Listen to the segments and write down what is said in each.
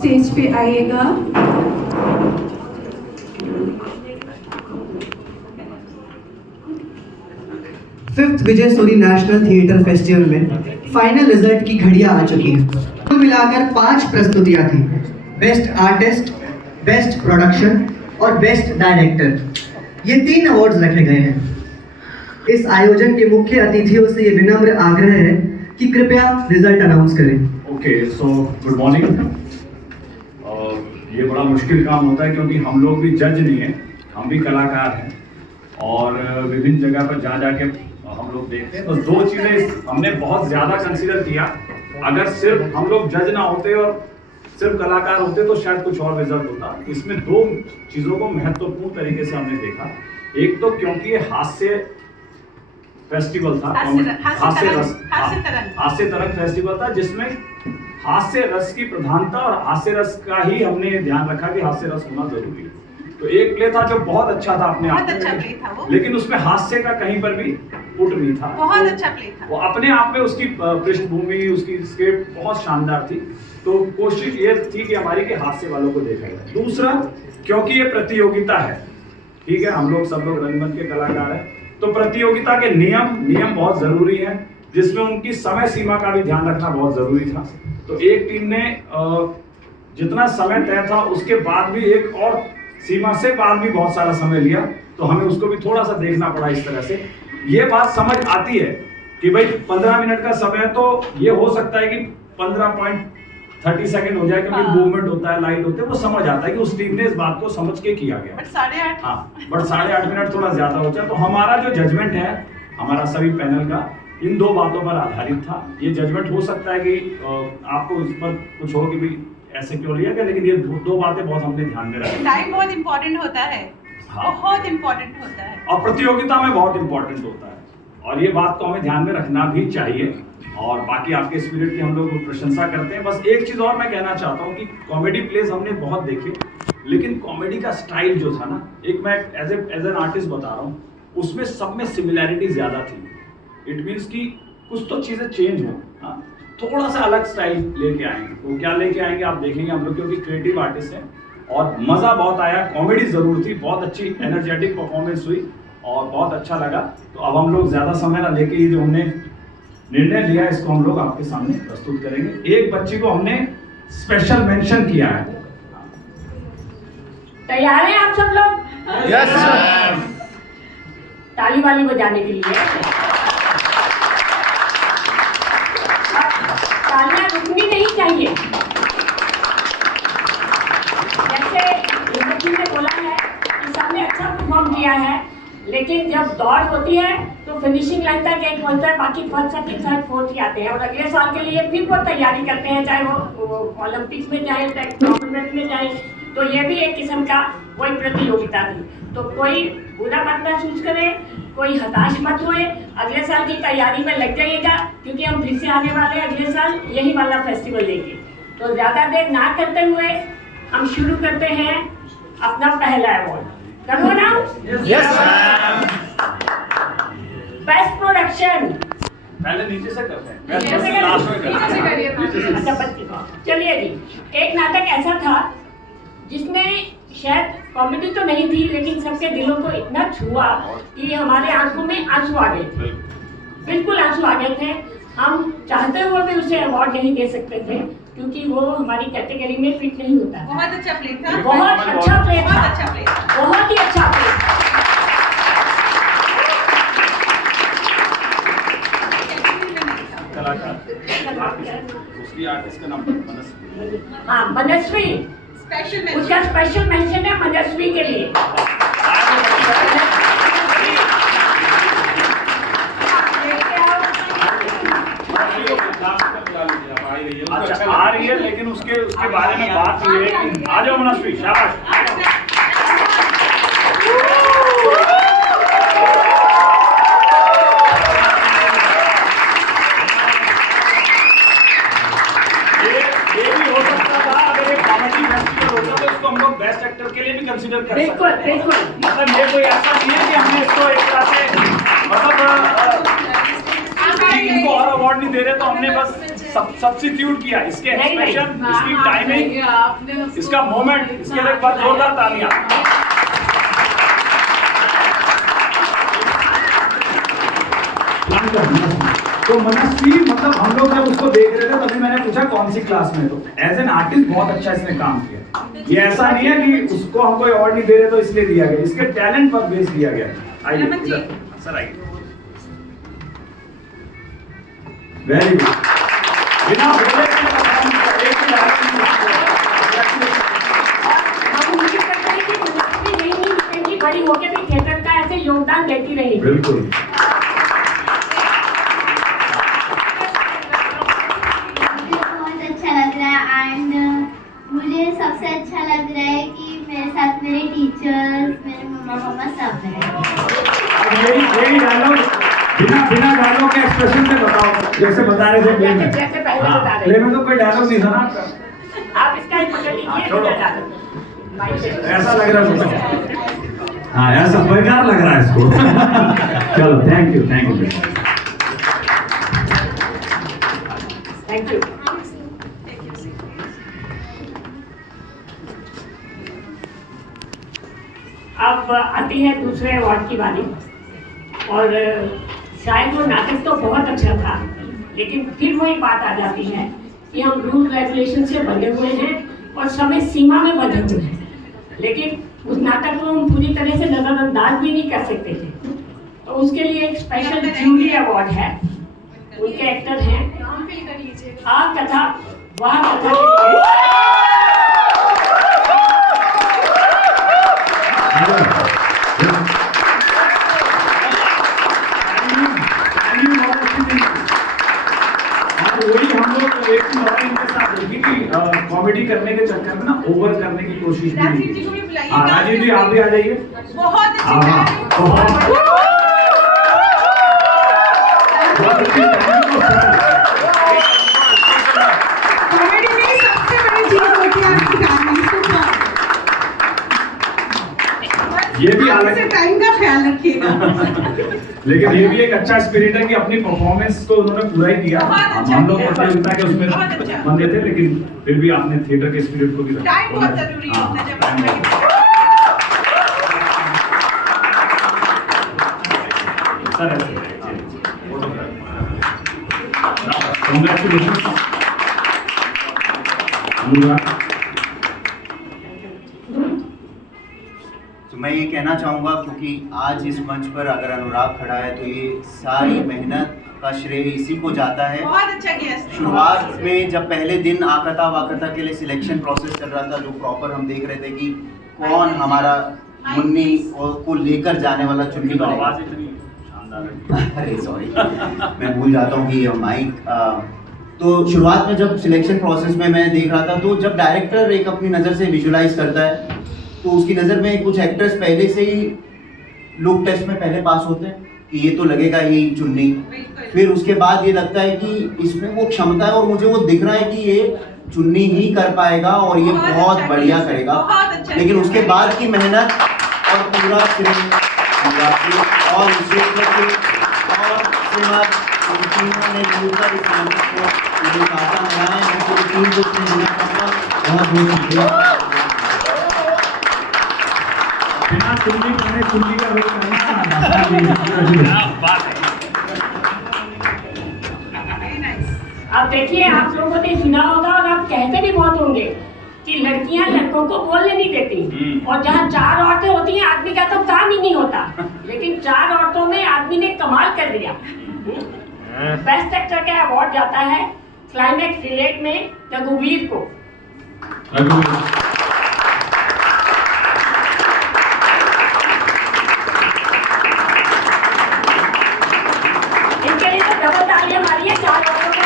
Stage पे आइएगा। Fifth विजय Suri national theatre festival में फाइनल रिजल्ट की घड़ियां आ चुकी हैं। कुल मिलाकर 5 प्रस्तुतियां थी। बेस्ट आर्टिस्ट, बेस्ट प्रोडक्शन और बेस्ट डायरेक्टर, ये 3 अवार्ड्स रखे गए हैं। इस आयोजन के मुख्य अतिथियों से ये विनम्र आग्रह है कि कृपया रिजल्ट अनाउंस करें। Okay, so good morning. ये बड़ा मुश्किल काम होता है क्योंकि हम लोग भी जज नहीं हैं, हम भी कलाकार हैं और विभिन्न जगह पर जा जाके हम लोग देखते हैं। तो 2 चीज़ें हमने बहुत ज़्यादा कंसीडर किया। अगर सिर्फ हम लोग जज ना होते और सिर्फ कलाकार होते तो शायद कुछ और रिजल्ट होता। इसमें 2 चीज़ों को महत्वपूर्ण तरीके से हमने देखा। एक तो क्योंकि ये हास्य फेस्टिवल था, हास्य तरंग फेस्टिवल था, जिसमें हास्य रस की प्रधानता और हास्य रस का ही हमने ध्यान रखा कि हास्य रस होना जरूरी है। तो एक प्ले था जो बहुत अच्छा था अपने आप में, लेकिन उसमें हास्य का कहीं पर भी पुट नहीं था। बहुत अच्छा प्ले था। वो अपने आप में उसकी पृष्ठभूमि, उसकी स्क्रिप्ट बहुत शानदार थी। तो कोशिश ये थी कि हमारी कि हास्य वालों को देखा जाए। दूसरा, क्योंकि ये प्रतियोगिता है, ठीक है, हम लोग सब लोग रंगमंच के कलाकार हैं, तो प्रतियोगिता के नियम बहुत जरूरी हैं, जिसमें उनकी समय सीमा का भी ध्यान रखना बहुत जरूरी था। तो एक टीम ने जितना समय तय था उसके बाद भी एक और सीमा से बाद भी बहुत सारा समय लिया, तो हमें उसको भी थोड़ा सा देखना पड़ा। इस तरह से ये बात समझ आती है कि भाई 15 मिनट का समय, तो ये हो सकता है कि 15.30 सेकंड हो जाए क्योंकि मूवमेंट होता है, लाइट होते हैं, वो समझ आता है कि उस टीम ने इस बात को समझ के किया गया। बट 8.5 बट 8.5 मिनट थोड़ा ज्यादा हो जाए। तो हमारा जो जजमेंट है, हमारा सभी पैनल का, इन 2 बातों पर आधारित था। ये जजमेंट हो सकता है कि आपको इस पर कुछ हो कि भाई ऐसे क्यों लिया गया, लेकिन ये 2 बातें बहुत हमने ध्यान में रखी। टाइम बहुत इंपॉर्टेंट होता है। हाँ। बहुत इंपॉर्टेंट होता है और प्रतियोगिता में बहुत इंपॉर्टेंट होता है, और ये बात को हमें ध्यान में रखना भी चाहिए। और बाकी आपके स्पिरिट की हम लोग प्रशंसा करते हैं। बस एक चीज और मैं कहना चाहता हूँ कि कॉमेडी प्लेज हमने बहुत देखे, लेकिन कॉमेडी का स्टाइल जो था ना, एक मैं एज एन आर्टिस्ट बता रहा हूँ, उसमें सब में सिमिलैरिटी ज्यादा थी। इट मीन्स कि कुछ तो चीजें चेंज हो, थोड़ा सा अलग स्टाइल लेके आएंगे। वो क्या लेके आएंगे आप देखेंगे। हम लोग क्योंकि क्रिएटिव आर्टिस्ट हैं और मजा बहुत आया, कॉमेडी जरूर थी, बहुत अच्छी एनर्जेटिक परफॉर्मेंस हुई और बहुत अच्छा लगा। तो अब हम लोग ज्यादा समय ना लेके ये जो हमने निर्णय लिया इसको हम लोग आपके सामने प्रस्तुत करेंगे। एक बच्ची को हमने स्पेशल मेंशन किया है। तैयार हैं आप सब लोग? Yes ma'am. ताली वाली बजाने के लिए। तालियां रुकनी नहीं चाहिए। जैसे बच्ची ने बोला है कि सबने अच्छा परफॉर्म किया है, लेकिन जब दौड़ होती है तो फिनिशिंग लाइन तक एक पहुंचता है, बाकी फर्स्ट सेकंड थर्ड फोर्थ ही आते हैं और अगले साल के लिए फिर वो तैयारी करते हैं, चाहे वो ओलंपिक्स में जाए, चाहे कॉमनवेल्थ में जाए। तो ये भी एक किस्म का वही प्रतियोगिता थी। तो कोई बुरा मत महसूस करे, कोई हताश मत हुए, अगले साल की तैयारी में लग जाइएगा, क्योंकि हम फिर से आने वाले अगले साल यही वाला फेस्टिवल लेके। तो ज़्यादा देर ना करते हुए हम शुरू करते हैं अपना पहला अवार्ड। करो ना? Yes ma'am. Best production. पहले नीचे से करते हैं, नीचे से लास्ट में करते हैं। करिए। अच्छा बच्ची, चलिए जी। एक नाटक ऐसा था जिसमें शायद कॉमेडी तो नहीं थी, लेकिन सबके दिलों को इतना छुआ कि हमारे आंखों में आंसू आ गए थे, बिल्कुल आंसू आ गए थे। हम चाहते हुए भी उसे अवार्ड नहीं दे सकते थे क्योंकि वो हमारी कैटेगरी में फिट नहीं होता। बहुत अच्छा प्ले था। बहुत अच्छा प्ले था। बहुत अच्छा प्ले था। बहुत ही अच्छा प्ले था। उसकी आर्टिस्ट का नाम मनस्वी। हाँ, मनस्वी। स्पेशल उसका स्पेशल मेंशन है मनस्वी के लिए। अच्छा आ रही है, लेकिन उसके बारे में बात ये है कि आ जाओ मनस्वी, शाबाश। ये भी हो सकता था अगर एक कॉमेडी फेस्टिवल होता तो इसको हम लोग बेस्ट एक्टर के लिए भी कंसीडर कर सकते हैं। बिल्कुल। मतलब ये कोई ऐसा नहीं है कि हमने इसको एक तरह से मतलब इनको और अवार्ड नहीं दे रहे, तो हमने बस सब्स्टिट्यूट किया, इसके नहीं, नहीं। एक्सप्रेशन, इसकी टाइमिंग, इसका मोमेंट, इसके लिए एक बार जोरदार तालियां। तो मनस्वी मतलब हम लोग जब उसको देख रहे थे तभी मैंने पूछा कौन सी क्लास में, तो एज एन आर्टिस्ट बहुत अच्छा इसने काम किया। ये ऐसा नहीं है कि उसको हम कोई अवार्ड नहीं दे रहे तो इसलिए दिया गया, इसके टैलेंट पर बेस दिया गया। आइए इधर, सर आइए। वेरी गुड, बिना बोले एक हम उम्मीद करते हैं कि मनस्वी नहीं जितेंगी, बड़ी होकर भी थिएटर का ऐसे योगदान देती रहेगी। बिल्कुल। बहुत अच्छा लग रहा है एंड मुझे सबसे अच्छा लग रहा है कि मेरे साथ मेरे टीचर्स, मेरे मम्मा पापा सब हैं। यही डायलॉग बिना डायलॉग के एक्सप्रेशन से बताओ, जैसे बता रहे थे प्ले में। जैसे पहले बता रहे थे। प्ले में तो कोई डायलॉग नहीं था ना आपका। आप इसका ही पकड़ लीजिए, छोड़ो। छोड़ो। ऐसा लग रहा है, हाँ ऐसा बेकार लग रहा है इसको। चलो थैंक यू बेटा। Thank you. अब आती है दूसरे अवार्ड की बारी, और शायद वो नाटक तो बहुत अच्छा था, लेकिन फिर वही बात आ जाती है कि हम रूल रेगुलेशन से बंधे हुए हैं और समय सीमा में बंधे हुए हैं, लेकिन उस नाटक को हम पूरी तरह से नजरअंदाज भी नहीं कर सकते थे। तो उसके लिए एक स्पेशल जूरी अवार्ड है, उनके एक्टर हैं आ कथा वह कथा के लिए वही हम लोग एक चीज और इनके साथ देखी कि कॉमेडी करने के चक्कर में ना ओवर करने की कोशिश भी राजीव जी की। को भी बुलाइए। हाँ राजीव जी आप भी आ जाइए। बहुत हाँ हाँ अच्छी बहुत अच्छी कॉमेडी में सबसे बड़ी चीज होती है आपकी गाने। ये भी अलग से टाइम का ख्याल रखिएगा। लेकिन ये भी एक अच्छा स्पिरिट है कि अपनी परफॉर्मेंस तो उन्होंने पूरा ही दिया। हम लोग प्रतियोगिता के उसमें बहुत अच्छा। बंदे थे, लेकिन फिर भी आपने थिएटर के स्पिरिट को भी रखा। टाइम बहुत जरूरी होता है जब टाइम आप सर कांग्रेचुलेशन। तो मैं ये कहना चाहूँगा क्योंकि आज इस मंच पर अगर अनुराग खड़ा है तो ये सारी मेहनत का श्रेय इसी को जाता है। बहुत अच्छा किया। शुरुआत में जब पहले दिन आकता वाकता के लिए सिलेक्शन प्रोसेस चल रहा था, जो प्रॉपर हम देख रहे थे कि कौन हमारा मुन्नी को लेकर जाने वाला चुन्नी तो बनेगा। आवाज इतनी शानदार है। अरे सॉरी, मैं भूल जाता हूँ कि ये माइक। तो शुरुआत में जब सिलेक्शन प्रोसेस में मैं देख रहा था, तो जब डायरेक्टर एक अपनी नज़र से विजुलाइज करता है तो उसकी नज़र में कुछ एक्टर्स पहले से ही लुक टेस्ट में पहले पास होते हैं कि ये तो लगेगा यही चुन्नी। फिर उसके बाद ये लगता है कि इसमें वो क्षमता है और मुझे वो दिख रहा है कि ये चुन्नी ही कर पाएगा और ये बहुत बढ़िया करेगा। लेकिन उसके बाद की मेहनत और पूरा और तीनों ने मिलकर इस नाटक को मुझे साझा बनाया है। मैं पूरी टीम को देना चाहूँगा, बहुत बहुत शुक्रिया। बिना चुन्नी मैंने चुन्नी का रोल करना बात है। अब देखिए, आप लोगों ने सुना होगा और आप कहते भी बहुत होंगे कि लड़कियां लड़कों को बोलने नहीं देती, और जहाँ 4 औरतें होती हैं आदमी का तो काम ही नहीं होता, लेकिन 4 औरतों में आदमी ने कमाल कर दिया। बेस्ट एक्टर का अवार्ड जाता है क्लाइमेक्स डिलेट में रघुवीर को। इनके लिए तो डबल तालियां मारिए 4 औरतों को।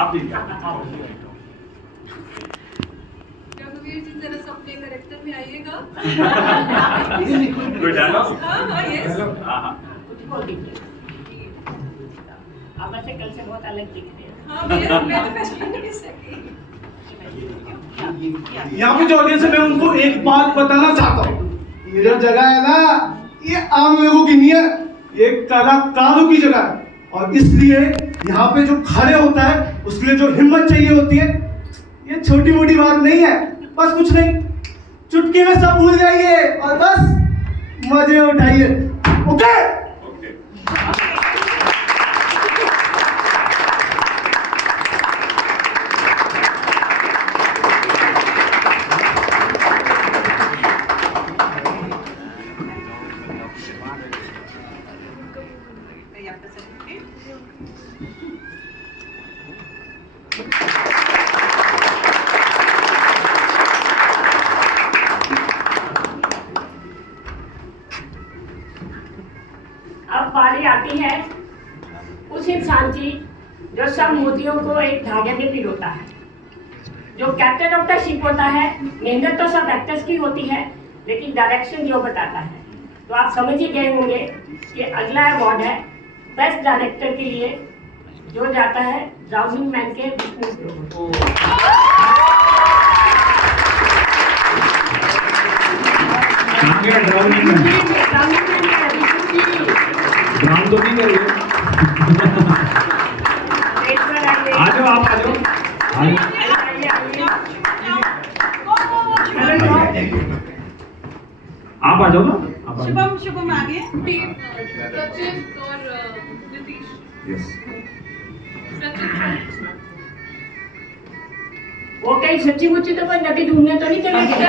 आप भी रघुवीर जी जरा अपने कैरेक्टर में आइएगा। कोई डायलॉग? हाँ यस। हाँ कुछ बोल दीजिए। आप वैसे कल से बहुत अलग दिख रहे हैं। हाँ मैं तो पहचान नहीं सकी। यहाँ पे जो ऑडियंस है मैं उनको एक बात बताना चाहता हूँ, ये जो जगह है ना, ये आम लोगों की नहीं है, ये कलाकारों की जगह है। और इसलिए यहाँ पे जो खड़े होता है उसके लिए जो हिम्मत चाहिए होती है, ये छोटी मोटी बात नहीं है। बस कुछ नहीं, चुटकी में सब भूल जाइए और बस मजे उठाइए। ओके? अब बारी आती है उस इंसान की जो सब मोतियों को एक धागे में पिरोता है, जो कैप्टन ऑफ द शिप होता है। मेहनत तो सब एक्टर्स की होती है, लेकिन डायरेक्शन जो बताता है। तो आप समझ ही गए होंगे कि अगला अवार्ड है बेस्ट डायरेक्टर के लिए, जो जाता है ड्राउजिंग मैन के विष्णु को। ड्राम तो नहीं करिए। आ जाओ, आप आ जाओ। आप आ जाओ ना। शुभम शुभम आगे। सचिन और नीतीश। यस। वो कहीं सच्ची मुच्ची तो कोई नदी ढूंढने तो नहीं चले गए?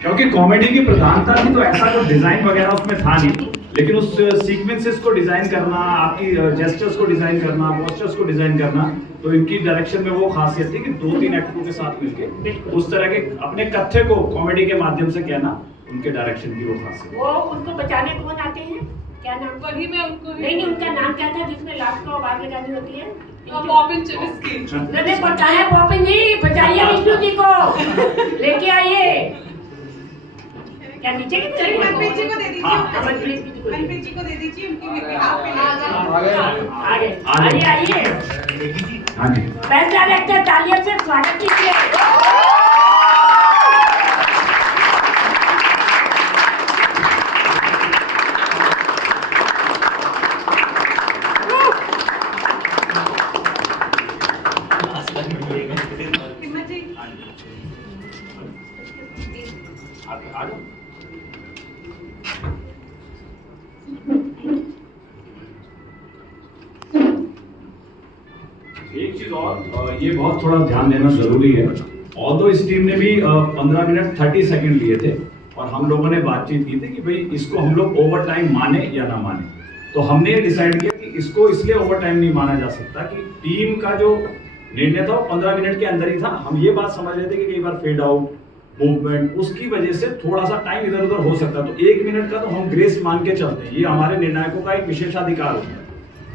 क्योंकि कॉमेडी की प्रधानता थी, तो ऐसा कोई डिजाइन वगैरह उसमें था नहीं, लेकिन उस सीक्वेंसेस को डिजाइन करना, आपकी जेस्चर्स को डिजाइन करना, पोस्टर्स को डिजाइन करना, तो इनकी डायरेक्शन में वो खासियत थी कि 2-3 एक्टरों के साथ मिलके उस तरह के अपने कथ्य को कॉमेडी के माध्यम से कहना, उनके डायरेक्शन की वो खासियत। वो उनको बचाने कौन आते हैं? क्या नाम? वही मैं उनको नहीं, उनका नाम क्या था जिसमें लास्ट को आवाज लगानी होती है? पॉपिन चेविस्की। मैंने बताया पॉपिन जी, बचाइए विष्णु जी को, लेके आइए। क्या नीचे की तरफ? मनप्रीत जी को दे दीजिए। मनप्रीत जी को दे दीजिए, उनकी हाथ पे आगे आइए। हाँ जी। बेस्ट डायरेक्टर, तालियों से स्वागत कीजिए। हिम्मत जी। आ जाओ। एक चीज और, ये बहुत थोड़ा ध्यान देना जरूरी है। ऑल्दो इस टीम ने भी 15 मिनट 30 सेकंड लिए थे, और हम लोगों ने बातचीत की थी कि भाई इसको हम लोग ओवर टाइम माने या ना माने। तो हमने ये डिसाइड किया कि इसको इसलिए ओवर टाइम नहीं माना जा सकता कि टीम का जो निर्णय था वो 15 मिनट के अंदर ही था। हम ये बात समझ रहे थे कि कई बार फेड आउट, मूवमेंट, उसकी वजह से थोड़ा सा टाइम इधर उधर हो सकता है, तो 1 मिनट का तो हम ग्रेस मान के चलते हैं। ये हमारे निर्णायकों का एक विशेषाधिकार होता है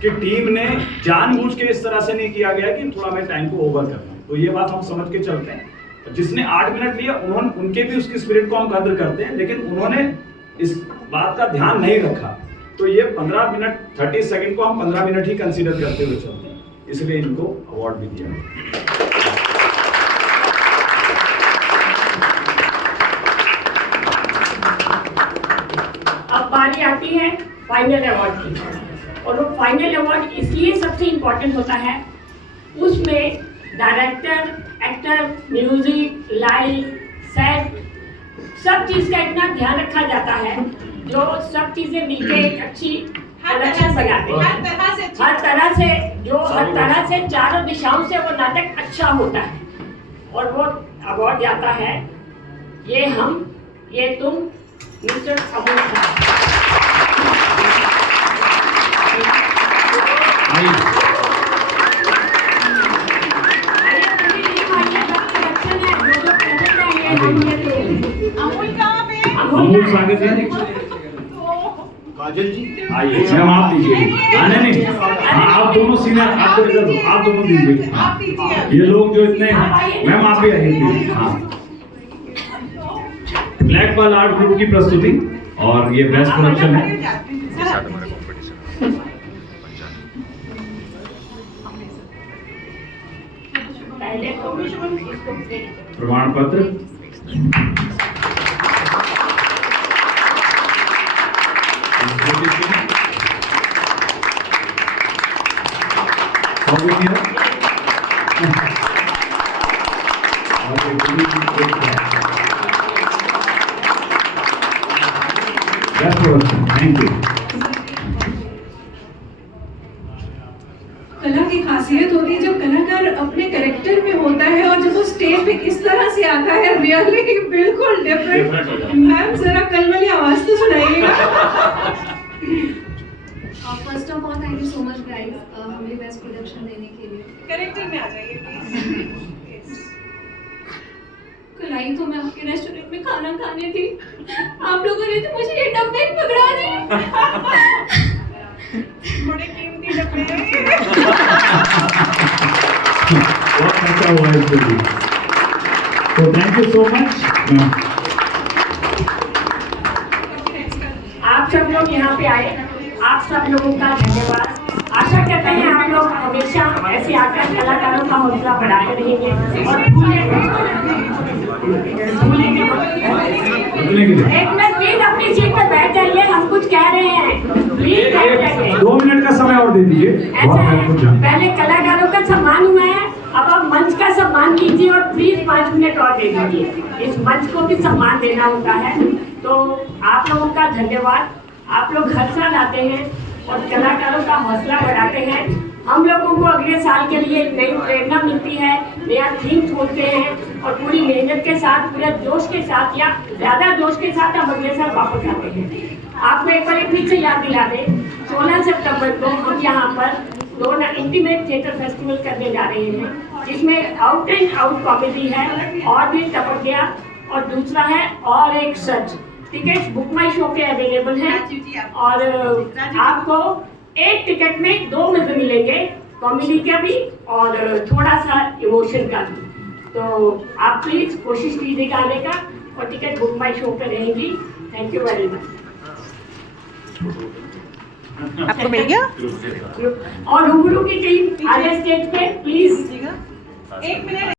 कि टीम ने जानबूझ के इस तरह से नहीं किया गया कि थोड़ा मैं टाइम को ओवर करना है। तो ये बात हम समझ के चलते हैं। जिसने 8 मिनट लिया उनके भी उसकी स्पिरिट को हम कदर करते हैं, लेकिन उन्होंने इस बात का ध्यान नहीं रखा। तो ये 15 मिनट 30 सेकंड को हम 15 मिनट ही कंसीडर करते हुए चलते हैं, इसलिए इनको अवार्ड भी दिया गया। अब बारी आती है फाइनल अवार्ड की, और वो फाइनल अवार्ड इसलिए सबसे इम्पोर्टेंट होता है, उसमें director, actor, music, light, set, सब चीज़ का इतना ध्यान रखा जाता है, जो सब चीज़ें मिलकर एक अच्छी प्रोडक्शन बनाते हैं। हर तरह से चारों दिशाओं से वो नाटक अच्छा होता है, और वो अवार्ड जाता है ये हम, ये तुम, मिस्टर अमोल साहब। अमोल स्वागत है। काजल जी आइए, मैम आप दीजिए। नहीं, आप दोनों सीनियर, आप दोनों दीजिए। हाँ, ये लोग जो इतने, मैम आप भी आइए। हाँ, ब्लैक बॉल आर्ट ग्रुप की प्रस्तुति, और ये बेस्ट प्रोडक्शन है। शुभम इसको प्रमाण पत्र थैंक यू। कला की खासियत होती है जब कलाकार अपने कैरेक्टर में होता है और जब वो स्टेज पे इस तरह से आता है, रियली बिल्कुल डिफरेंट। मैम जरा कल वाली आवाज तो सुनाइएगा। First of all thank you so much guys हमें बेस्ट प्रोडक्शन देने के लिए। कैरेक्टर में आ जाइए प्लीज। कल आई तो मैं आपके रेस्टोरेंट में खाना खाने थी, आप लोगों ने तो मुझे ये डब्बे पकड़ा दिए। बड़े कीमती डब्बे हैं। बहुत अच्छा हुआ इसके लिए, तो थैंक यू सो मच। आप सब लोग यहाँ पे आए, आप सब लोगों का धन्यवाद। आशा करते हैं आप लोग हमेशा ऐसे आकर कलाकारों का हौसला बढ़ाते रहेंगे और एक मिनट प्लीज अपनी सीट पर बैठ जाइए, हम कुछ कह रहे हैं, प्लीज बैठ जाइए। 2 मिनट का समय और दे दीजिए। ऐसा है, पहले कलाकारों का सम्मान हुआ है, अब आप मंच का सम्मान कीजिए और प्लीज 5 मिनट और दे दीजिए। इस मंच को भी सम्मान देना होता है, तो आप लोगों का धन्यवाद। आप लोग हर साल आते हैं और कलाकारों का हौसला बढ़ाते हैं। हम लोगों को अगले साल के लिए नई प्रेरणा मिलती है, नया थीम सोचते हैं और पूरी मेहनत के साथ, पूरे जोश के साथ या ज़्यादा जोश के साथ हम अगले साल वापस आते हैं। आपको एक बार फिर से याद दिला दें, 16 सितंबर को हम यहाँ पर 2 इंटीमेट थिएटर फेस्टिवल करने जा रहे हैं, जिसमें आउट एंड आउट कॉमेडी है और भी टपक गया और दूसरा है और एक सच। टिकट्स बुक माई शो पे अवेलेबल हैं और आपको एक टिकट में 2 मज़े मिलेंगे, कॉमेडी का भी और थोड़ा सा इमोशन का भी। तो आप प्लीज़ कोशिश कीजिएगा आने का और टिकट बुक माई शो पे रहेगी। Thank you very much. आपको मिल गया? और रूबरू की टीम आगे स्टेज पे प्लीज। एक मिनट।